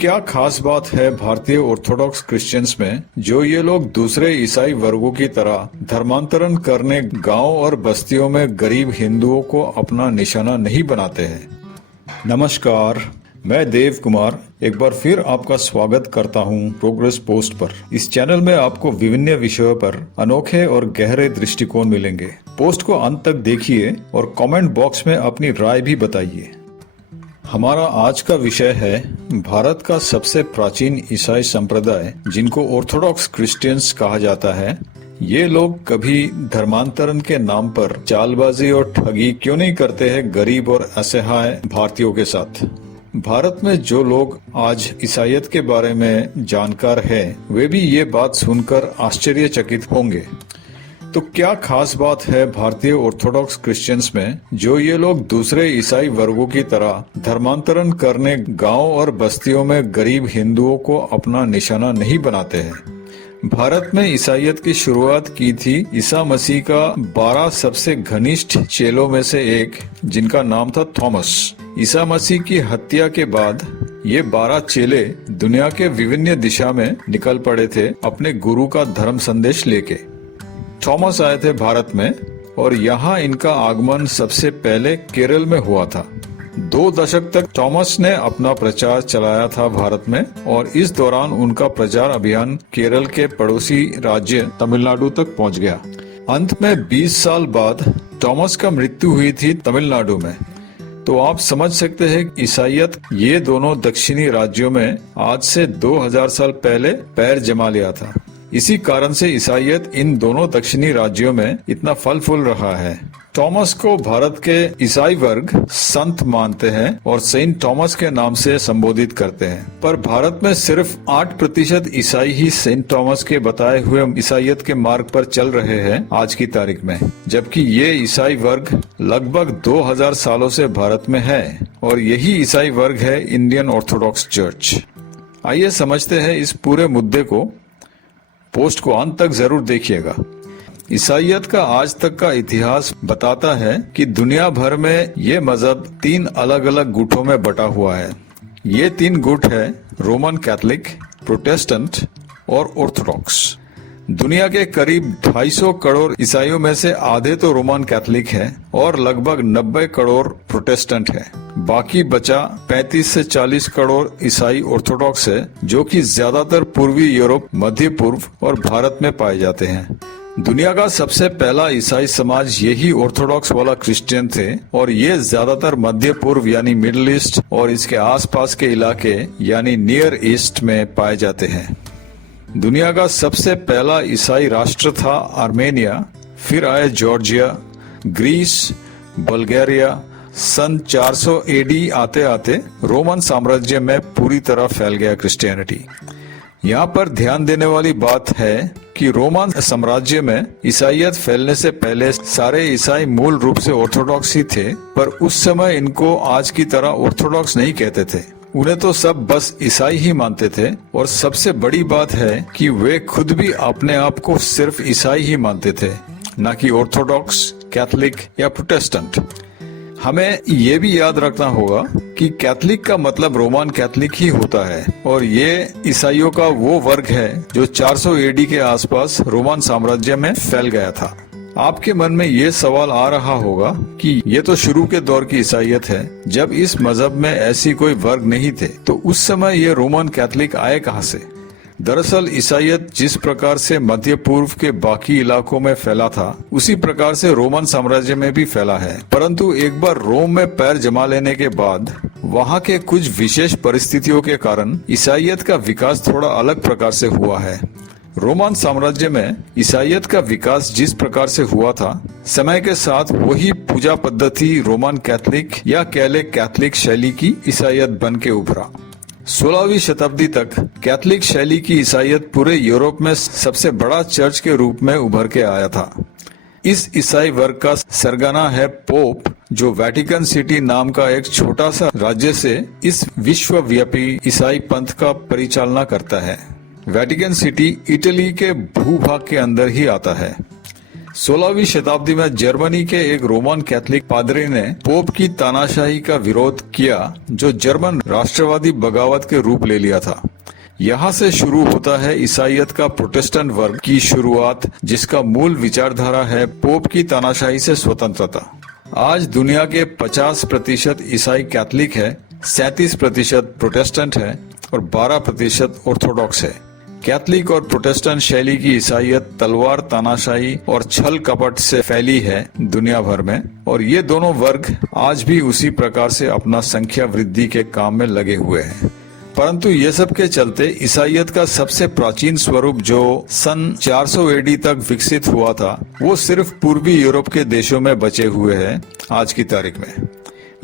क्या खास बात है भारतीय ऑर्थोडॉक्स क्रिश्चियंस में जो ये लोग दूसरे ईसाई वर्गों की तरह धर्मांतरण करने गांव और बस्तियों में गरीब हिंदुओं को अपना निशाना नहीं बनाते हैं। नमस्कार, मैं देव कुमार एक बार फिर आपका स्वागत करता हूं प्रोग्रेस पोस्ट पर। इस चैनल में आपको विभिन्न विषयों पर अनोखे और गहरे दृष्टिकोण मिलेंगे। पोस्ट को अंत तक देखिए और कमेंट बॉक्स में अपनी राय भी बताइए। हमारा आज का विषय है भारत का सबसे प्राचीन ईसाई संप्रदाय जिनको ऑर्थोडॉक्स क्रिश्चियंस कहा जाता है। ये लोग कभी धर्मांतरण के नाम पर चालबाजी और ठगी क्यों नहीं करते हैं गरीब और असहाय भारतीयों के साथ। भारत में जो लोग आज ईसाईयत के बारे में जानकार हैं, वे भी ये बात सुनकर आश्चर्यचकित होंगे। तो क्या खास बात है भारतीय ऑर्थोडॉक्स क्रिश्चियंस में जो ये लोग दूसरे ईसाई वर्गों की तरह धर्मांतरण करने गांव और बस्तियों में गरीब हिंदुओं को अपना निशाना नहीं बनाते हैं। भारत में ईसाईयत की शुरुआत की थी ईसा मसीह का 12 सबसे घनिष्ठ चेलों में से एक, जिनका नाम था थॉमस। ईसा मसीह की हत्या के बाद ये 12 चेले दुनिया के विभिन्न दिशा में निकल पड़े थे अपने गुरु का धर्म संदेश लेके। थॉमस आए थे भारत में और यहाँ इनका आगमन सबसे पहले केरल में हुआ था। 2 दशक तक थॉमस ने अपना प्रचार चलाया था भारत में और इस दौरान उनका प्रचार अभियान केरल के पड़ोसी राज्य तमिलनाडु तक पहुँच गया। अंत में 20 साल बाद थॉमस का मृत्यु हुई थी तमिलनाडु में। तो आप समझ सकते हैं ईसाईयत ये दोनों दक्षिणी राज्यों में आज से 2000 साल पहले पैर जमा लिया था। इसी कारण से ईसाईयत इन दोनों दक्षिणी राज्यों में इतना फल फूल रहा है। थॉमस को भारत के ईसाई वर्ग संत मानते हैं और सेंट थॉमस के नाम से संबोधित करते हैं, पर भारत में सिर्फ 8% ईसाई ही सेंट थॉमस के बताए हुए ईसाईयत के मार्ग पर चल रहे हैं आज की तारीख में, जबकि ये ईसाई वर्ग लगभग 2000 सालों से भारत में है और यही ईसाई वर्ग है इंडियन ऑर्थोडॉक्स चर्च। आइए समझते हैं इस पूरे मुद्दे को। पोस्ट को अंत तक जरूर देखिएगा। ईसाईयत का आज तक का इतिहास बताता है कि दुनिया भर में ये मजहब 3 अलग अलग गुटों में बटा हुआ है। ये 3 गुट है रोमन कैथोलिक, प्रोटेस्टेंट और ऑर्थोडॉक्स। दुनिया के करीब 250 करोड़ ईसाइयों में से आधे तो रोमन कैथोलिक हैं और लगभग 90 करोड़ प्रोटेस्टेंट हैं। बाकी बचा 35 से 40 करोड़ ईसाई ऑर्थोडॉक्स है, जो कि ज्यादातर पूर्वी यूरोप, मध्य पूर्व और भारत में पाए जाते हैं। दुनिया का सबसे पहला ईसाई समाज यही ऑर्थोडॉक्स वाला क्रिश्चियन थे और ये ज्यादातर मध्य पूर्व यानी मिडिल ईस्ट और इसके आसपास के इलाके यानी नियर ईस्ट में पाए जाते हैं। दुनिया का सबसे पहला ईसाई राष्ट्र था आर्मेनिया, फिर आए जॉर्जिया, ग्रीस, बल्गेरिया। सन 400 एडी आते आते रोमन साम्राज्य में पूरी तरह फैल गया क्रिश्चियनिटी। यहाँ पर ध्यान देने वाली बात है कि रोमन साम्राज्य में ईसाईयत फैलने से पहले सारे ईसाई मूल रूप से ऑर्थोडॉक्स ही थे, पर उस समय इनको आज की तरह ऑर्थोडॉक्स नहीं कहते थे। उन्हें तो सब बस ईसाई ही मानते थे और सबसे बड़ी बात है कि वे खुद भी अपने आप को सिर्फ ईसाई ही मानते थे, न कि ऑर्थोडॉक्स, कैथोलिक या प्रोटेस्टेंट। हमें ये भी याद रखना होगा कि कैथोलिक का मतलब रोमन कैथोलिक ही होता है और ये ईसाइयों का वो वर्ग है जो 400 एडी के आसपास रोमन साम्राज्य में फैल गया था। आपके मन में ये सवाल आ रहा होगा कि ये तो शुरू के दौर की ईसाईयत है, जब इस मजहब में ऐसी कोई वर्ग नहीं थे, तो उस समय ये रोमन कैथोलिक आए कहाँ से? दरअसल ईसाईयत जिस प्रकार से मध्य पूर्व के बाकी इलाकों में फैला था, उसी प्रकार से रोमन साम्राज्य में भी फैला है। परंतु एक बार रोम में पैर जमा लेने के बाद वहाँ के कुछ विशेष परिस्थितियों के कारण ईसाईयत का विकास थोड़ा अलग प्रकार से हुआ है। रोमन साम्राज्य में ईसाईयत का विकास जिस प्रकार से हुआ था, समय के साथ वही पूजा पद्धति रोमन कैथोलिक या कैले कैथोलिक शैली की ईसाईयत बन के उभरा। 16वीं शताब्दी तक कैथोलिक शैली की ईसाईयत पूरे यूरोप में सबसे बड़ा चर्च के रूप में उभर के आया था। इस ईसाई वर्ग का सरगना है पोप, जो वेटिकन सिटी नाम का एक छोटा सा राज्य से इस विश्वव्यापी ईसाई पंथ का परिचालना करता है। वेटिकन सिटी इटली के भूभाग के अंदर ही आता है। 16वीं शताब्दी में जर्मनी के एक रोमन कैथोलिक पादरी ने पोप की तानाशाही का विरोध किया, जो जर्मन राष्ट्रवादी बगावत के रूप ले लिया था। यहाँ से शुरू होता है ईसाईयत का प्रोटेस्टेंट वर्ग की शुरुआत, जिसका मूल विचारधारा है पोप की तानाशाही से स्वतंत्रता। आज दुनिया के 50% ईसाई कैथोलिक है, 37% प्रोटेस्टेंट है और 12% ऑर्थोडॉक्स है। कैथोलिक और प्रोटेस्टेंट शैली की ईसाईयत तलवार, तानाशाही और छल कपट से फैली है दुनिया भर में, और ये दोनों वर्ग आज भी उसी प्रकार से अपना संख्या वृद्धि के काम में लगे हुए हैं। परंतु ये सब के चलते ईसाईयत का सबसे प्राचीन स्वरूप, जो सन 400 एडी तक विकसित हुआ था, वो सिर्फ पूर्वी यूरोप के देशों में बचे हुए हैं आज की तारीख में।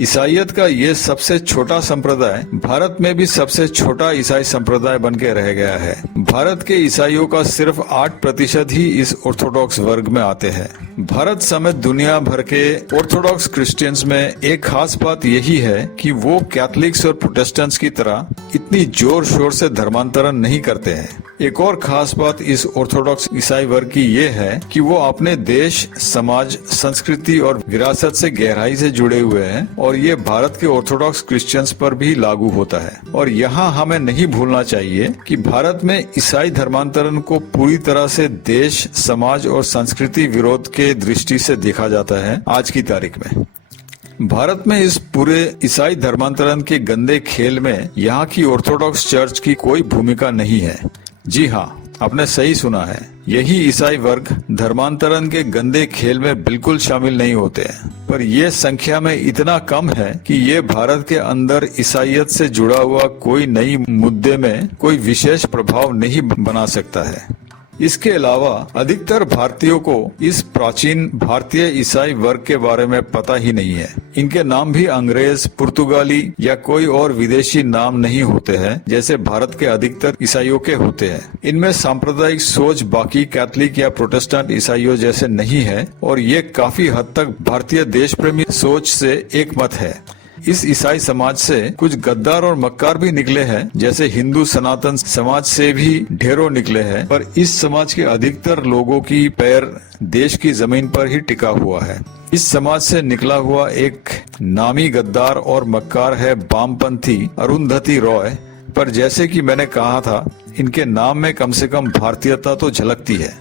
ईसाईयत का ये सबसे छोटा संप्रदाय भारत में भी सबसे छोटा ईसाई संप्रदाय बन के रह गया है। भारत के ईसाइयों का सिर्फ 8% ही इस ऑर्थोडॉक्स वर्ग में आते हैं। भारत समेत दुनिया भर के ऑर्थोडॉक्स क्रिश्चियंस में एक खास बात यही है कि वो कैथोलिक्स और प्रोटेस्टेंट्स की तरह इतनी जोर शोर से धर्मांतरण नहीं करते हैं। एक और खास बात इस ऑर्थोडॉक्स ईसाई वर्ग की ये है कि वो अपने देश, समाज, संस्कृति और विरासत से गहराई से जुड़े हुए हैं, और ये भारत के ऑर्थोडॉक्स क्रिश्चियंस पर भी लागू होता है। और यहाँ हमें नहीं भूलना चाहिए कि भारत में ईसाई धर्मांतरण को पूरी तरह से देश, समाज और संस्कृति विरोध के दृष्टि से देखा जाता है आज की तारीख में। भारत में इस पूरे ईसाई धर्मांतरण के गंदे खेल में यहाँ की ऑर्थोडॉक्स चर्च की कोई भूमिका नहीं है। जी हाँ, आपने सही सुना है, यही ईसाई वर्ग धर्मांतरण के गंदे खेल में बिल्कुल शामिल नहीं होते हैं। पर ये संख्या में इतना कम है कि ये भारत के अंदर ईसाईयत से जुड़ा हुआ कोई नई मुद्दे में कोई विशेष प्रभाव नहीं बना सकता है। इसके अलावा अधिकतर भारतीयों को इस प्राचीन भारतीय ईसाई वर्ग के बारे में पता ही नहीं है। इनके नाम भी अंग्रेज, पुर्तगाली या कोई और विदेशी नाम नहीं होते हैं, जैसे भारत के अधिकतर ईसाइयों के होते हैं। इनमें सांप्रदायिक सोच बाकी कैथोलिक या प्रोटेस्टेंट ईसाइयों जैसे नहीं है, और ये काफी हद तक भारतीय देश प्रेमी सोच से एक मत है। इस ईसाई समाज से कुछ गद्दार और मक्कार भी निकले हैं, जैसे हिंदू सनातन समाज से भी ढेरों निकले हैं, पर इस समाज के अधिकतर लोगों की पैर देश की जमीन पर ही टिका हुआ है। इस समाज से निकला हुआ एक नामी गद्दार और मक्कार है वामपंथी अरुंधति रॉय, पर जैसे कि मैंने कहा था, इनके नाम में कम से कम भारतीयता तो झलकती है।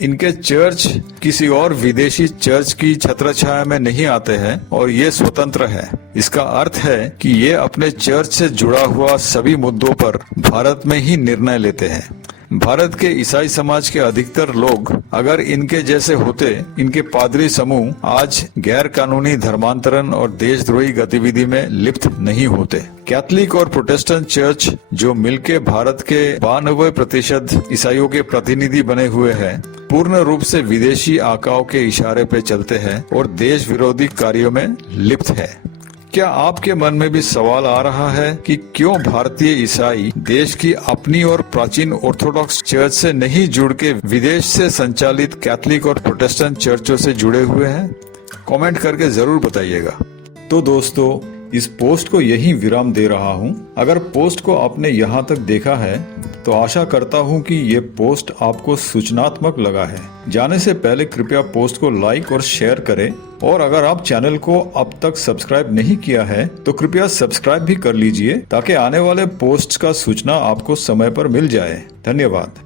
इनके चर्च किसी और विदेशी चर्च की छत्रछाया में नहीं आते हैं और ये स्वतंत्र है। इसका अर्थ है कि ये अपने चर्च से जुड़ा हुआ सभी मुद्दों पर भारत में ही निर्णय लेते हैं। भारत के ईसाई समाज के अधिकतर लोग अगर इनके जैसे होते, इनके पादरी समूह आज गैर कानूनी धर्मांतरण और देशद्रोही गतिविधि में लिप्त नहीं होते। कैथोलिक और प्रोटेस्टेंट चर्च जो मिलके भारत के 92% ईसाइयों के प्रतिनिधि बने हुए हैं, पूर्ण रूप से विदेशी आकाओं के इशारे पे चलते हैं और देश विरोधी कार्यों में लिप्त है। क्या आपके मन में भी सवाल आ रहा है कि क्यों भारतीय ईसाई देश की अपनी और प्राचीन ऑर्थोडॉक्स चर्च से नहीं जुड़ के विदेश से संचालित कैथोलिक और प्रोटेस्टेंट चर्चों से जुड़े हुए हैं? कमेंट करके जरूर बताइएगा। तो दोस्तों, इस पोस्ट को यहीं विराम दे रहा हूं। अगर पोस्ट को आपने यहां तक देखा है तो आशा करता हूं कि ये पोस्ट आपको सूचनात्मक लगा है। जाने से पहले कृपया पोस्ट को लाइक और शेयर करें, और अगर आप चैनल को अब तक सब्सक्राइब नहीं किया है तो कृपया सब्सक्राइब भी कर लीजिए, ताकि आने वाले पोस्ट का सूचना आपको समय पर मिल जाए। धन्यवाद।